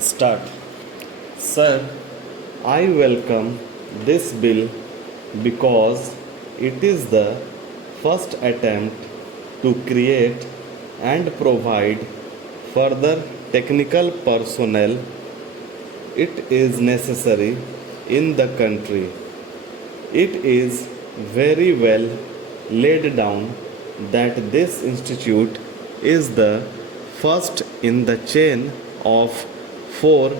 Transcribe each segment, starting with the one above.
Start. Sir, I welcome this bill because it is the first attempt to create and provide further technical personnel. It is necessary in the country. It is very well laid down that this institute is the first in the chain of four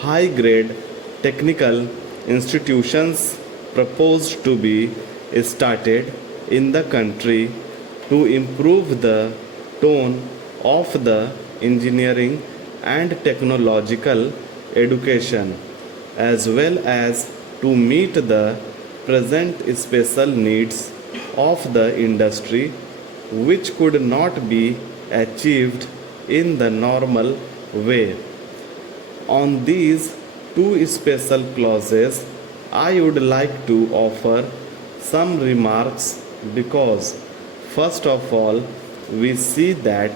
high grade technical institutions proposed to be started in the country to improve the tone of the engineering and technological education as well as to meet the present special needs of the industry which could not be achieved in the normal way. On these two special clauses, I would like to offer some remarks because, first of all, we see that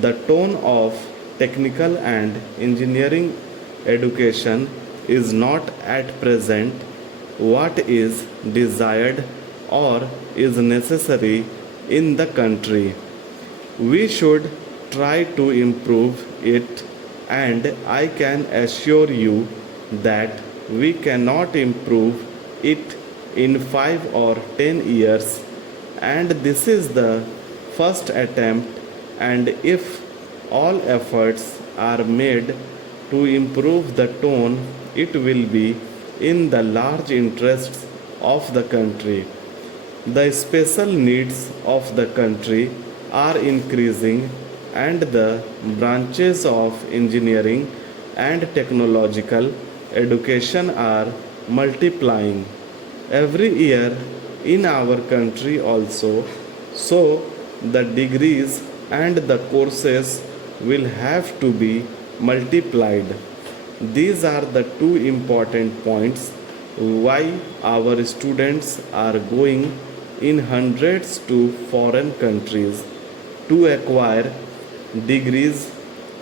the tone of technical and engineering education is not at present what is desired or is necessary in the country. We should try to improve it, and I can assure you that we cannot improve it in 5 or 10 years, and this is the first attempt. And if all efforts are made to improve the tone, it will be in the large interests of the country. The special needs of the country are increasing, and the branches of engineering and technological education are multiplying every year in our country also. So, the degrees and the courses will have to be multiplied. These are the two important points why our students are going in hundreds to foreign countries to acquire degrees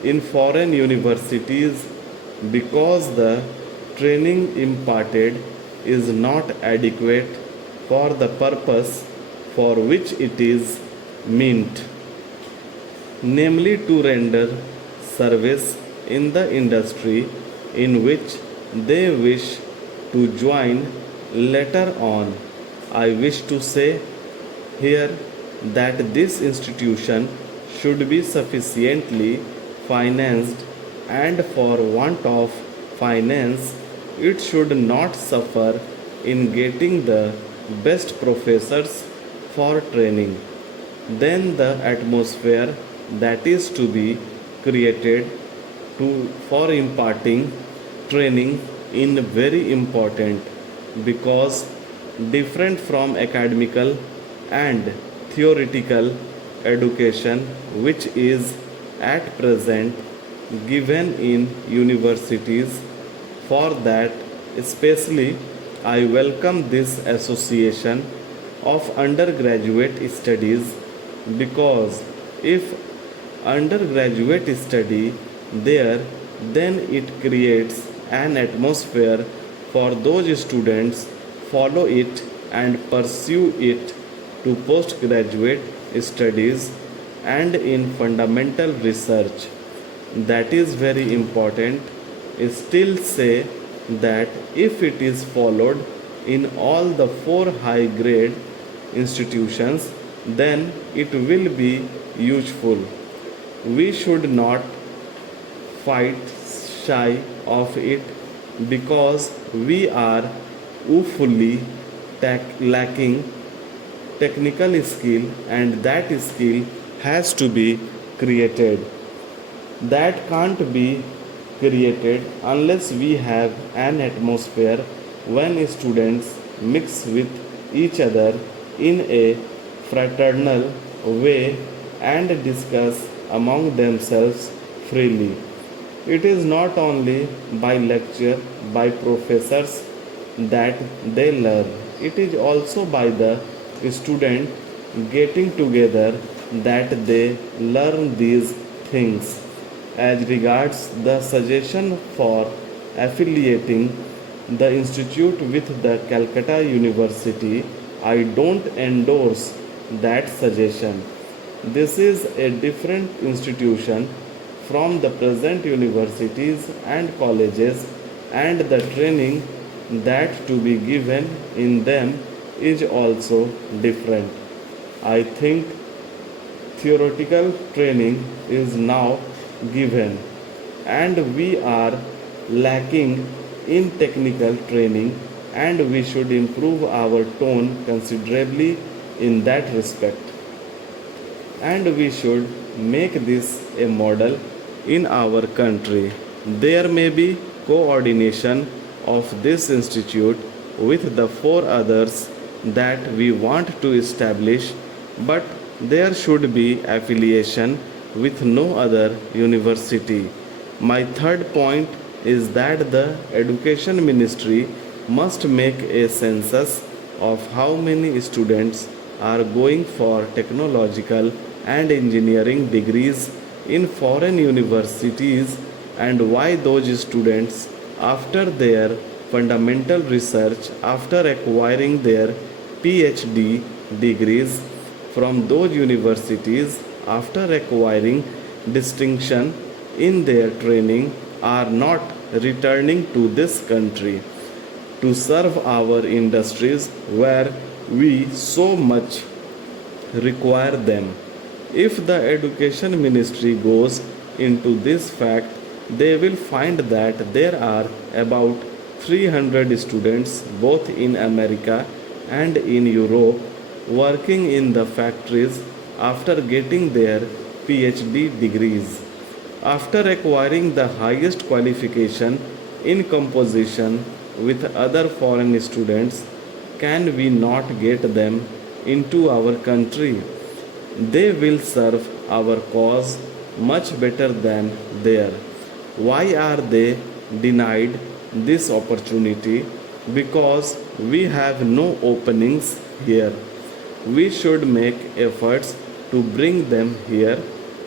in foreign universities because the training imparted is not adequate for the purpose for which it is meant, namely to render service in the industry in which they wish to join later on. I wish to say here that this institution should be sufficiently financed, and for want of finance, it should not suffer in getting the best professors for training. Then the atmosphere that is to be created for imparting training in very important because different from academical and theoretical education which is at present given in universities. For that especially I welcome this association of undergraduate studies because if undergraduate study there, then it creates an atmosphere for those students follow it and pursue it to postgraduate studies and in fundamental research. That is very important. Still say that if it is followed in all the four high grade institutions, then it will be useful. We should not fight shy of it because we are woefully lacking technical skill, and that skill has to be created. That can't be created unless we have an atmosphere when students mix with each other in a fraternal way and discuss among themselves freely. It is not only by lecture by professors that they learn, it is also by the student getting together that they learn these things. As regards the suggestion for affiliating the institute with the Calcutta University, I don't endorse that suggestion. This is a different institution from the present universities and colleges, and the training that to be given in them is also different. I think theoretical training is now given, and we are lacking in technical training, and we should improve our tone considerably in that respect, and we should make this a model in our country. There may be coordination of this institute with the four others that we want to establish, but there should be affiliation with no other university. My third point is that the Education Ministry must make a census of how many students are going for technological and engineering degrees in foreign universities, and why those students, after their fundamental research, after acquiring their PhD degrees from those universities, after acquiring distinction in their training, are not returning to this country to serve our industries where we so much require them. If the Education Ministry goes into this fact, they will find that there are about 300 students both in America and in Europe working in the factories after getting their PhD degrees. After acquiring the highest qualification in composition with other foreign students, can we not get them into our country? They will serve our cause much better than there. Why are they denied this opportunity? Because we have no openings here. We should make efforts to bring them here.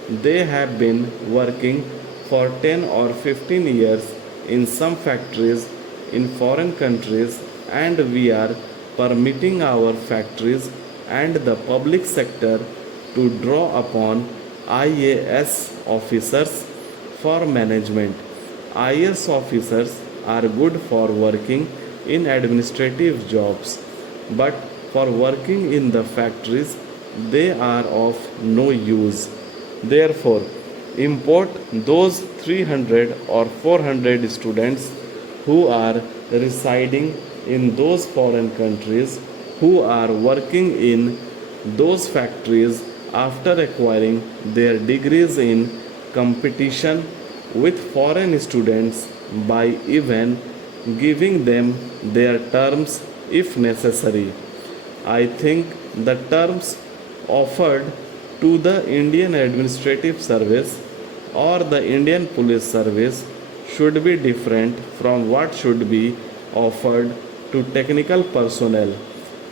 They have been working for 10 or 15 years in some factories in foreign countries, and we are permitting our factories and the public sector to draw upon IAS officers for management. IAS officers are good for working in administrative jobs, but for working in the factories, they are of no use. Therefore, import those 300 or 400 students who are residing in those foreign countries, who are working in those factories after acquiring their degrees in competition with foreign students, by even giving them their terms if necessary. I think the terms offered to the Indian Administrative Service or the Indian Police Service should be different from what should be offered to technical personnel.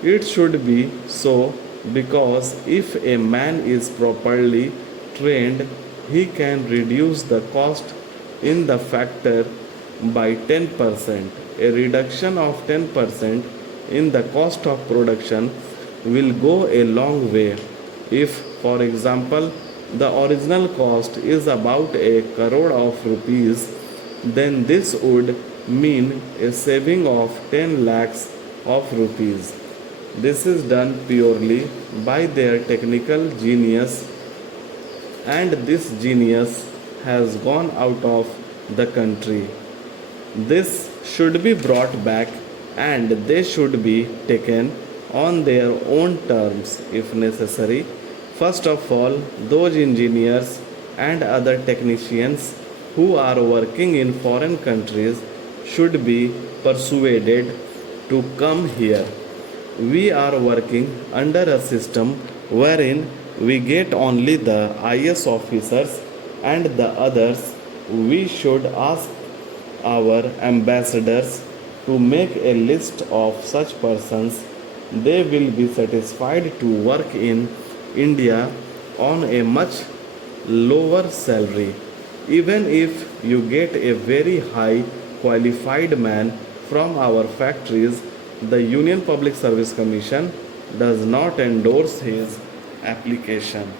It should be so because if a man is properly trained, he can reduce the cost in the factor by 10%. A reduction of 10% in the cost of production will go a long way. If, for example, the original cost is about a crore of rupees, then this would mean a saving of 10 lakhs of rupees. This is done purely by their technical genius, and this genius has gone out of the country. This should be brought back, and they should be taken on their own terms if necessary. First of all, those engineers and other technicians who are working in foreign countries should be persuaded to come here. We are working under a system wherein we get only the IS officers and the others. We should ask our ambassadors to make a list of such persons. They will be satisfied to work in India on a much lower salary. Even if you get a very high qualified man from our factories, the Union Public Service Commission does not endorse his application.